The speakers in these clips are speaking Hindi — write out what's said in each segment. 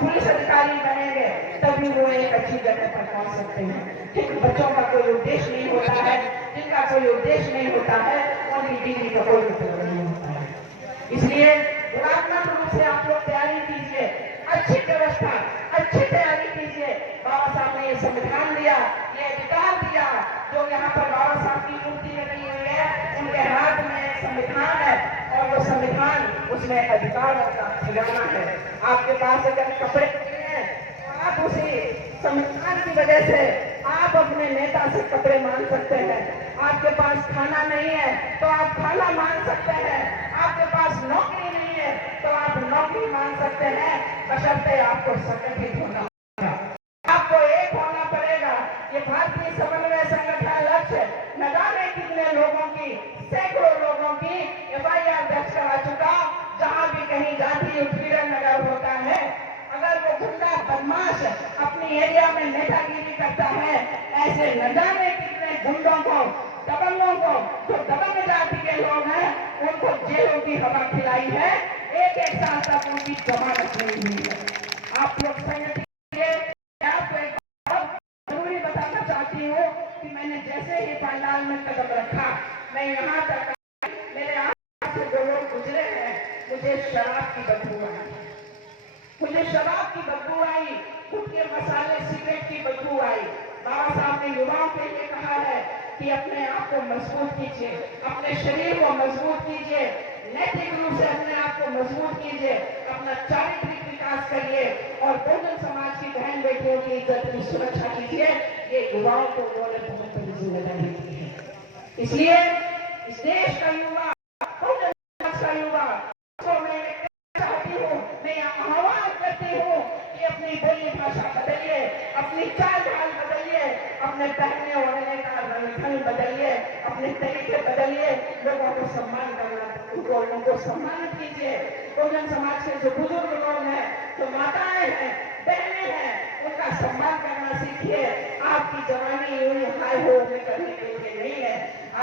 पुलिस अधिकारी बनेंगे तभी वो एक अच्छी जगह पर पहुंच सकते हैं। जिन बच्चों का कोई उद्देश्य नहीं होता है, जिनका कोई उद्देश्य नहीं होता है, उनकी डिग्री का कोई मतलब नहीं होता है। इसलिए गुणात्मक रूप से आप लोग तैयारी कीजिए, अच्छी व्यवस्था, अच्छी तैयारी कीजिए। बाबा साहब ने ये संविधान दिया, ये अधिकार दिया, जो यहाँ पर बाबा साहब की मूर्ति लगी हुई है, उनके हाथ में संविधान है और वो संविधान, उसमें अधिकार का खजाना है। आपके पास अगर कपड़े नहीं है तो आप उसी संविधान की वजह से आप अपने नेता से कपड़े मांग सकते हैं। आपके पास खाना नहीं है तो आप खाना मांग सकते हैं। आपके पास नौकरी नहीं है तो आप नौकरी मांग सकते हैं, बशर्ते आपको संगठित होना होगा, आपको एक होना पड़ेगा। ये भारतीय समन्वय संगठन लक्ष्य न जाने कितने लोगों की, सैकड़ों लोगों की FIR दर्ज करा चुका। जहां भी कहीं जाति उत्पीड़न अगर होता है, अगर वो गुंडा बदमाश अपनी एरिया में नेतागिरी करता है, ऐसे न जाने कितने गुंडों को, दबंगों को, जो दबंग जाति के लोग हैं, उनको जेलों की हवा खिलाई है। एक एक साल तक उनकी जमानत नहीं हुई है। आप लोग संगठित, आपको एक बात जरूरी बताना चाहती हूँ कि मैंने जैसे ही पंडाल में कदम रखा, मैं यहाँ तक, मेरे आस से जो लोग गुजरे हैं, मुझे शराब की बदबू आई, मुझे शराब की बदबू आई, गुटखे, मसाले, सिगरेट की बदबू आई। बाबा साहब ने युवाओं के लिए कहा है कि अपने आप को मजबूत कीजिए, अपने शरीर को मजबूत कीजिए, नैतिक रूप से अपने आप को मजबूत कीजिए, अपना चारित्रिक विकास करिए और बहुजन समाज की बहन बेटियों की इज्जत की सुरक्षा कीजिए। ये युवाओं को उन्होंने बहुत बड़ी जिम्मेदारी दी है। इसलिए इस देश का युवा, बहुजन समाज का युवा को मैं चाहती हूँ, मैं आह्वान करती हूँ कि अपनी बोली भाषा बदलिए, अपनी चाल ढाल बदलिए, अपने पहनने ओढ़ने का रंग बदलिए, अपने तरीके बदलिए, लोगों को सम्मान करना, लोगों को सम्मानित कीजिए। बहुजन समाज के जो बुजुर्ग लोग हैं, जो माताएं हैं, बहनें हैं, उनका सम्मान करना सीखिए। आपकी जवानी यूं ही हाय हो में करने के लिए नहीं है।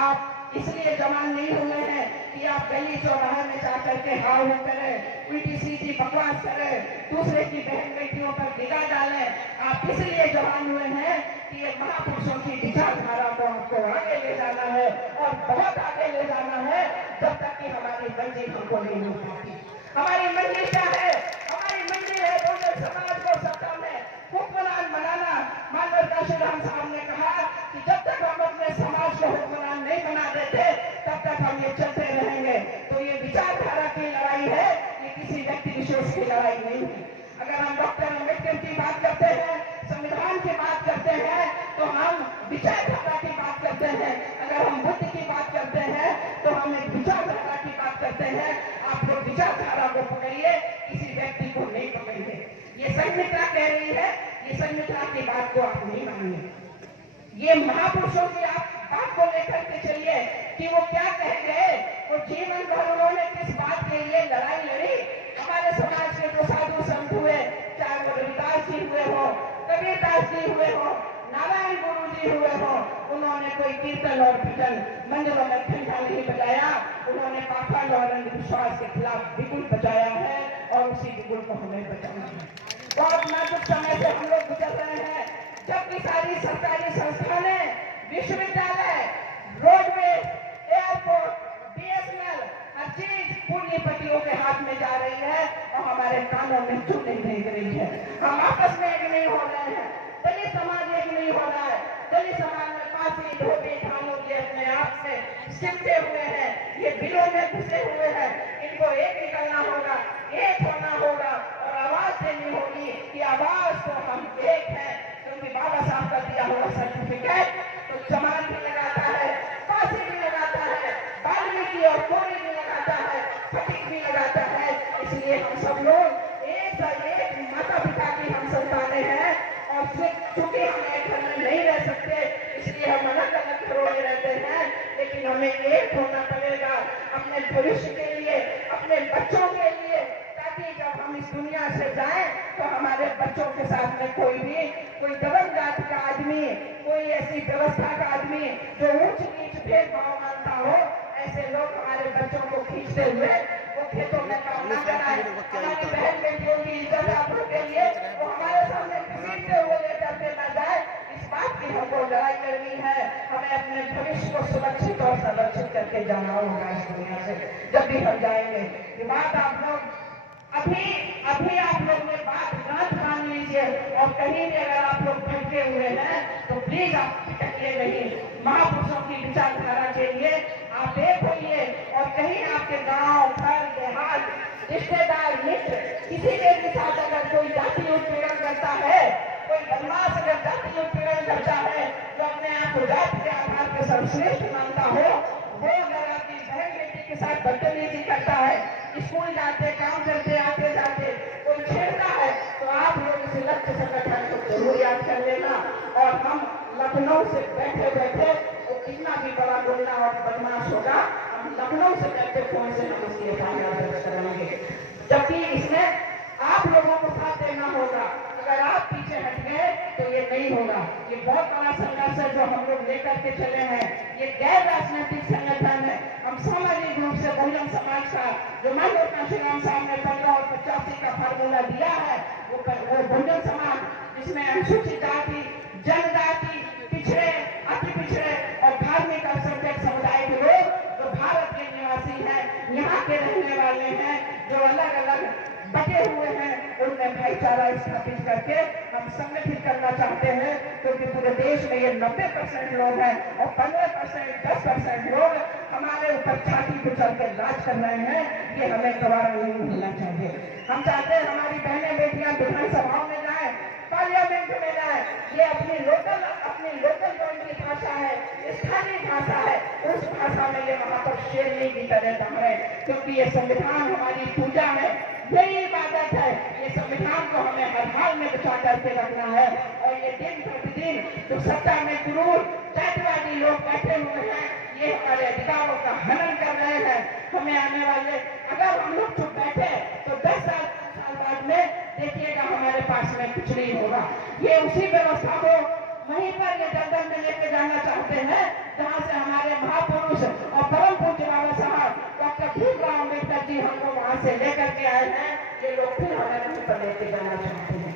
आप इसलिए जवान नहीं हुए हैं कि आप गली चौराहे में जाकर के हाव करें, उल्टी सीधी बकवास करें, दूसरे की बहन बेटियों पर निगाह डालें। आप इसलिए जवान हुए हैं कि ये महापुरुषों की विचारधारा को आपको आगे ले जाना है और बहुत आगे ले जाना है, जब तक कि हमारी मंजिल हमको नहीं मिल पाती। हमारी मंजिल क्या है? हमारी मंजिल है बहुजन समाज को सत्ता में हुक्मरान बनाना। मानव काशीराम साहब ने कहा कि जब तक हम अपने समाज को हुक्मरान नहीं बना देते, तब तक हम ये चलते रहेंगे। तो ये विचारधारा की लड़ाई है, ये किसी व्यक्ति विशेष की लड़ाई नहीं है। अगर हम डॉक्टर अम्बेडकर की बात करते हैं, संविधान की बात करते हैं, तो हम विचारधारा की बात करते हैं। अगर हम बुद्ध की बात करते हैं, तो हम एक विचारधारा की बात करते हैं। आप लोग विचारधारा को पकड़िए, किसी व्यक्ति को नहीं पकड़िए। ये संविधान कह रही है, ये संविधान की बात को आप नहीं मानिए। ये महापुरुषों की आप बात को लेकर के चलिए कि वो क्या कह गए, वो जीवन भर उन्होंने किस बात के लिए लड़ाई लड़ी। हमारे समाज के जो साधु संत हुए, चाहे वो रविदास जी हुए हो, कबीरदास जी हुए हो, नारायण गुरु जी हुए हो, उन्होंने कोई कीर्तन और भजन मंदिरों में घंटा नहीं बजाया। उन्होंने पाखंड और अंधविश्वास के खिलाफ बिगुल बजाया है और उसी बिगुल को हमें बचाना है। बहुत नाजुक समय से हम लोग गुजर रहे हैं, जबकि सारी सरकारी संस्थानें, विश्वविद्यालय, रोडवेज, एयरपोर्ट, BSNL, हर चीज पूंजीपतियों के हाथ में जा रही है और हमारे कानों में चूने भेज रही है। हम आपस में एक नहीं हो रहे हैं, दलित समाज एक नहीं हो रहा है। दलित समाज में काफी धोबी ठानों ये अपने आप से सिमटे हुए हैं, ये बिलों में घुसे हुए हैं। इनको एक निकलना होगा, एक होना होगा और आवाज देनी होगी कि आवाज तो हम एक है। क्योंकि बाबा साहब का दिया हुआ सर्टिफिकेट तो जमान भी लगाता है, फांसी भी लगाता है, वाल्मीकि और कोरी भी लगाता है, फटीक भी लगाता है। इसलिए हम सब लोग एक माता पिता की हम संतानें हैं और चूंकि हम एक घर में नहीं रह सकते, इसलिए हम अलग अलग घरों में रहते हैं। लेकिन हमें एक होना पड़ेगा अपने भविष्य के लिए, अपने बच्चों के लिए, ताकि जब हम इस दुनिया से जाएं तो हमारे बच्चों के साथ में कोई दबंग जाति का आदमी, कोई ऐसी व्यवस्था का आदमी जो ऊंच नीच भेदभाव मानता हो, ऐसे लोग हमारे बच्चों को खींचते हुए वो खेतों में काम न कराए। हमारी बहन बेटियों की इज्जत आप लोग के लिए करनी है, हमें अपने भविष्य को सुरक्षित और संरक्षित करके जाना होगा इस दुनिया से जब भी हम जाएंगे। ये बात आप लोग अभी आप लोग ने बात गलत मान लीजिए और कहीं भी अगर आप लोग भटके हुए हैं तो प्लीज आप भटकिए नहीं। महापुरुषों की विचारधारा के लिए आप एक होइए और कहीं आपके गांव घर देहात रिश्तेदार मित्र किसी के भी साथ अगर कोई जाति उत्पीड़न करता है, कोई बदमाश अगर जाति उत्पीड़न करता है, जो अपने आप को जाति के आधार पर सर्वश्रेष्ठ मानता हो, वो अगर आपकी बहन बेटी के साथ बदतमीजी करता है, स्कूल जाते काम करते आते जाते कोई छेड़ता है, तो आप लोग इस लक्ष्य संगठन को जरूर याद कर लेना। और हम लखनऊ से बैठे बैठे वो कितना भी बड़ा गुंडा और बदमाश होगा, हम लखनऊ से बैठे फोन से हम उसकी एफआईआर दर्ज कराएंगे। जबकि इसमें आप लोगों को साथ देना होगा। अगर आप पीछे हट गए तो ये नहीं होगा। ये बहुत बड़ा संघर्ष है जो हम लोग लेकर के चले हैं। ये गैर राजनीतिक संगठन है। हम सामाजिक रूप से बहुजन समाज का जो माननीय कांशीराम साहब ने 15 और 85 का फार्मूला दिया है, वो बहुजन समाज जिसमें अनुसूचित जाति, जनजाति, पिछड़े, अति पिछड़े और धार्मिक अल्पसंख्यक समुदाय के लोग जो भारत के निवासी हैं, यहाँ के रहने वाले हैं, जो अलग अलग बटे हुए हैं, उनमें भाईचारा स्थापित करके हम संगठित करना चाहते हैं। क्योंकि पूरे देश में ये 90% लोग हैं और 15% 10% लोग हमारे ऊपर छाती पे चढ़ कर राज कर रहे हैं। ये हमें दोबारा नहीं होना चाहिए। हम चाहते हैं हमारी बहनें बेटियां विधानसभाओं में जाए, पार्लियामेंट में जाए, ये अपनी लोकल जो इनकी भाषा है, स्थानीय भाषा है, उस भाषा में ये वहां पर शेरनी की तरह दौड़े। क्योंकि ये संविधान हमारी पूजा है, यही इबादत है। ये संविधान को हमें हर हाल में बचा करके रखना है। और ये दिन प्रतिदिन जो सत्ता में क्रूर जातिवादी लोग बैठे हुए हैं, ये हमारे अधिकारों का हनन कर रहे हैं। हमें आने वाले अगर हम लोग चुप बैठे तो 10 साल बाद में देखिएगा हमारे पास में कुछ नहीं होगा। ये उसी व्यवस्था को वहीं पर ये दलदल में लेके जाना चाहते हैं जहां से हमारे महापुरुष और परम पूज्य बाबा साहब डॉक्टर भीमराव अम्बेडकर जी हमको वहां से लेकर के आए हैं। ये लोग फिर हमें वहीं पर लेके जाना चाहते हैं।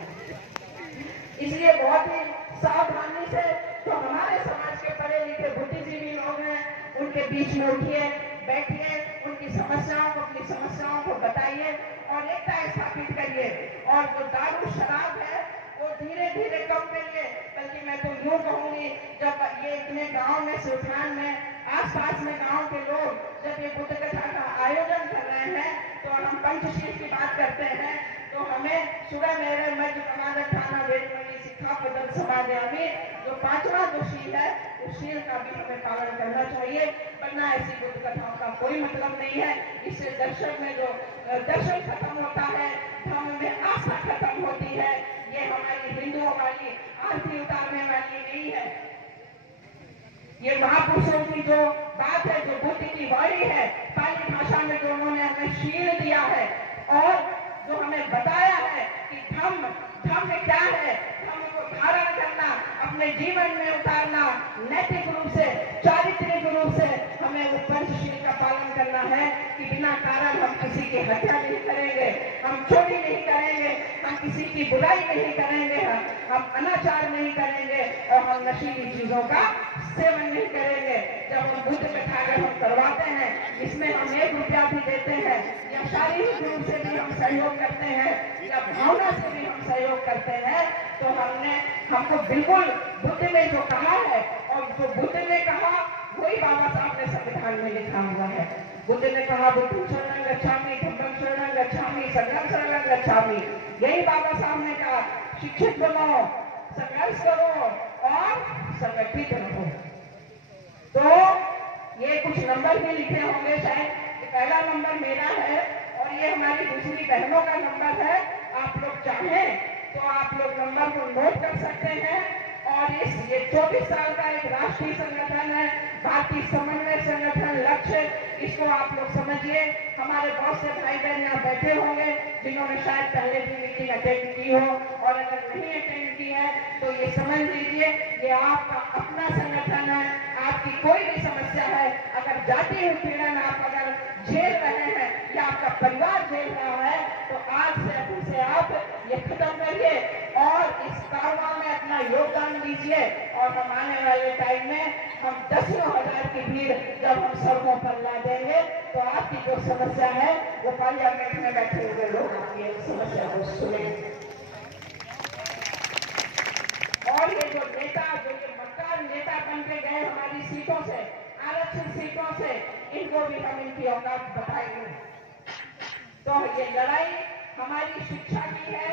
इसलिए बहुत ही सावधानी से जो हमारे समाज के पढ़े लिखे बुद्धिजीवी लोग हैं, उनके बीच में उठिए, बैठिए, उनकी समस्याओं को, अपनी समस्याओं को बताइए और एकता स्थापित करिए। और जो दारू शराब है वो धीरे धीरे कम करिए। बल्कि मैं तो यूं कहूंगी, जब ये इतने गांव में सुल्तान में आसपास में गांव के लोग जब ये बुद्ध कथा का आयोजन कर रहे हैं तो हम पंचशील की बात करते हैं, तो हमें सुबह मेरे मध्य कमांडर थाना वेदमणि शिक्षा पदक समाध्यामी जो 5वां जो शील है, उस शील का भी हमें पालन करना चाहिए। वरना ऐसी बुद्ध कथाओं का कोई मतलब नहीं है। इससे दर्शन में जो दर्शन खत्म होता है, धर्म में आस्था खत्म होती है। ये हमारी हिंदुओं वाली आरती उतारने वाली नहीं है। ये महापुरुषों की जो बात है, जो बुद्ध की वाणी है, पाली भाषा में जो उन्होंने हमें शील दिया है और जो हमें बताया है कि धर्म क्या है, धर्म को धारण करना, अपने जीवन में उतारना, नैतिक रूप से, चारित्रिक रूप से हमें उस पंचशील का पालन करना है कि बिना कारण हम किसी की हत्या नहीं करेंगे, हम चोरी नहीं करेंगे, हम किसी की बुराई नहीं करेंगे, हम अनाचार नहीं करेंगे और हम नशीली चीजों का सेवन नहीं करेंगे। जब हम बुद्ध कथा अगर हम करवाते हैं, इसमें हम 1 रुपया भी देते हैं या शारीरिक रूप से भी हम सहयोग करते हैं या भावना से भी हम सहयोग करते हैं, तो हमको बिल्कुल बुद्ध ने जो कहा है और जो बुद्ध ने कहा वही बाबा साहब ने संविधान में लिखा हुआ है। बुद्ध ने कहा बुद्धं शरणं गच्छामि, धम्मं शरणं गच्छामि, संघं शरणं गच्छामि। यही बाबा साहब ने कहा, शिक्षित बनो, संघर्ष करो और संगठित रहो। तो ये कुछ नंबर भी लिखे होंगे शायद। पहला नंबर मेरा है और ये हमारी दूसरी बहनों का नंबर है। आप लोग चाहें तो आप लोग नंबर को नोट कर सकते हैं। और ये 24 साल का एक राष्ट्रीय संगठन है, भारतीय समन्वय संगठन लक्ष्य, इसको आप लोग समझिए। हमारे बहुत से भाई बहन यहाँ बैठे होंगे जिन्होंने शायद पहले भी मीटिंग अटेंड की हो, और अगर नहीं अटेंड की है तो ये समझ लीजिए ये आपका अपना संगठन है। आपकी कोई भी समस्या है, अगर जाति उत्पीड़न आप अगर झेल रहे हैं या आपका परिवार झेल रहा है, तो आज से अभी से आप ये खत्म करिए और इस कारवां में अपना योगदान दीजिए। कीजिए और हम आने वाले टाइम में हम 10,000 की भीड़ जब हम सड़कों पर ला देंगे तो आपकी जो समस्या है वो पार्लियामेंट में बैठे हुए लोग आपकी समस्या को सुनेंगे। और ये जो नेता जो ये मक्कार नेता बन के गए हमारी सीटों से, आरक्षित सीटों से, इनको भी हम इनकी औकात बताएंगे। तो ये लड़ाई हमारी शिक्षा की है,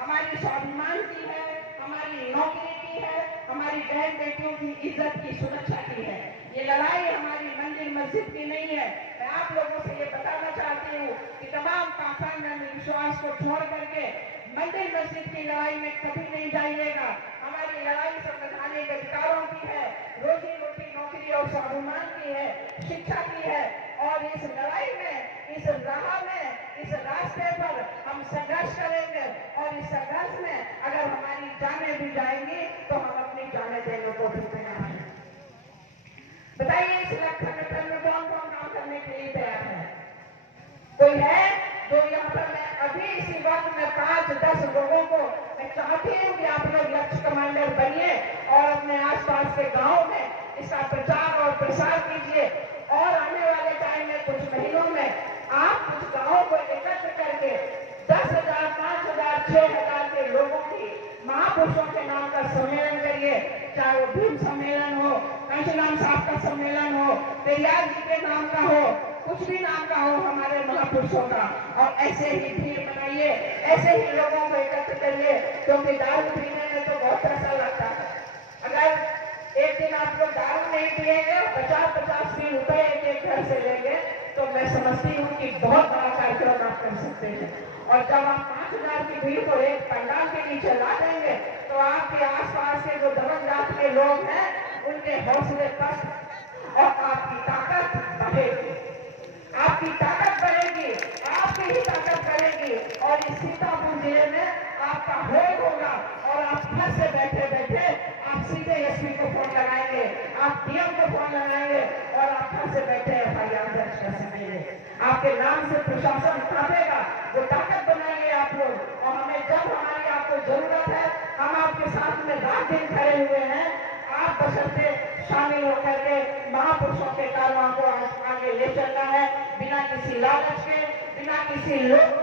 हमारी स्वाभिमान की है, हमारी नौकरी की है, हमारी बहन बेटियों की इज्जत की सुरक्षा की है। ये लड़ाई हमारी मंदिर मस्जिद की नहीं है। मैं आप लोगों से ये बताना चाहती हूँ कि तमाम पाखंड विश्वास को छोड़ करके मंदिर मस्जिद की लड़ाई में कभी नहीं जाइएगा। हमारी लड़ाई संवैधानिक अधिकारों की है, रोजी रोटी नौकरी और स्वाभिमान की है, शिक्षा की है। और इस लड़ाई में, इस राह में, इस रास्ते पर हम संघर्ष करेंगे और इस संघर्ष में अगर हमारी जानें भी जाएंगी तो हम अपनी जानें देने को भी तैयार हैं। बताइए इस संगठन में कौन कौन काम करने के लिए तैयार है? कोई है जो यहाँ पर? मैं अभी इसी वक्त में 5-10 लोगों को मैं चाहती हूँ कि आप लोग लक्ष्य कमांडर बनिए और अपने आसपास के गांव में इसका प्रचार और प्रसार कीजिए। और आने वाले टाइम में कुछ महीनों में आप कुछ गांवों को एकत्र करके 10,000, 5,000, 6,000 के लोगों की महापुरुषों के नाम का सम्मेलन करिए। चाहे वो भीम सम्मेलन हो, कांशीराम साहब का सम्मेलन हो, पेरियार जी के नाम का हो, कुछ भी नाम का हो हमारे महापुरुषों का। और ऐसे ही भीड़ बनाइए, ऐसे ही लोगों को एकत्र करिए, क्योंकि दारू पीने में तो बहुत पैसा लगता है। अगर एक दिन आप लोग दारू नहीं पिएंगे और 50-50 रुपए एक घर से लेंगे तो मैं समझती हूँ कि बहुत बड़ा कार्यक्रम आप कर सकते हैं। और जब आप 5,000 की भीड़ को एक पंडाल के नीचे ला देंगे तो आपके आसपास के जो दबंग जात के लोग हैं उनके हौसले पस्त और आपकी ताकत बढ़ेगी, आपकी ताकत बढ़ेगी, आपकी ही ताकत बढ़ेगी। और इस सीतापुर जिले में आपका होड़ होगा और आप घर से बैठे बैठे आप सीधे एसपी को फोन लगाएंगे, आप डीएम को फोन लगाएंगे और आप घर से बैठे एफआईआर दर्ज कर सकेंगे। आपके नाम से प्रशासन कांपेगा, वो ताकत बनाएंगे आप लोग। और हमें जब हमारी आपको जरूरत है हम आपके साथ में रात दिन खड़े हुए हैं। आप बशर्ते शामिल होकर के महापुरुषों के कारवां को आगे ले चलना है, बिना किसी लालच के, बिना किसी लोग।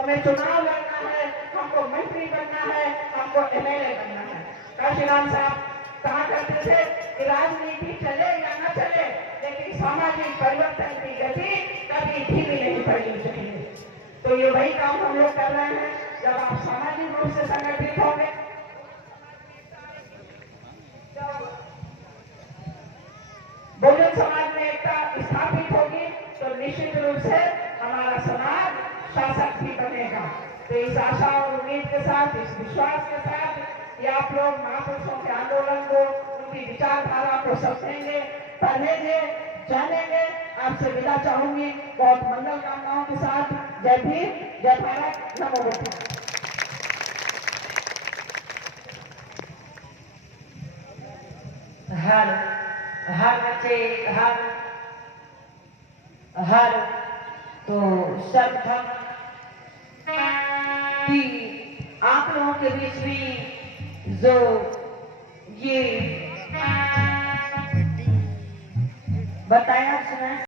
हमें चुनाव लड़ना है, हमको मंत्री बनना है, हमको एमएलए बनना है। कांशीराम साहब कहा करते थे कि राजनीति चले या न चले लेकिन सामाजिक परिवर्तन की गति कभी धीमी नहीं पड़नी चाहिए। तो ये वही काम हम लोग कर रहे हैं। जब आप सामाजिक रूप से संगठित होंगे, बहुजन समाज में एकता स्थापित होगी तो निश्चित रूप से हमारा समाज शासक भी बनेगा। तो इस आशा और उम्मीद के साथ, इस विश्वास के साथ कि आप लोग महापुरुषों के आंदोलन को, उनकी विचारधारा को समझेंगे, पढ़ेंगे, जानेंगे। आपसे विदा चाहूंगी बहुत मंगल कामनाओं के साथ। जय भीम, जय भारत, नमो बुद्धाय। हर बच्चे हर तो सर्वप्रथम कि आप लोगों के बीच में जो ये बताया सुना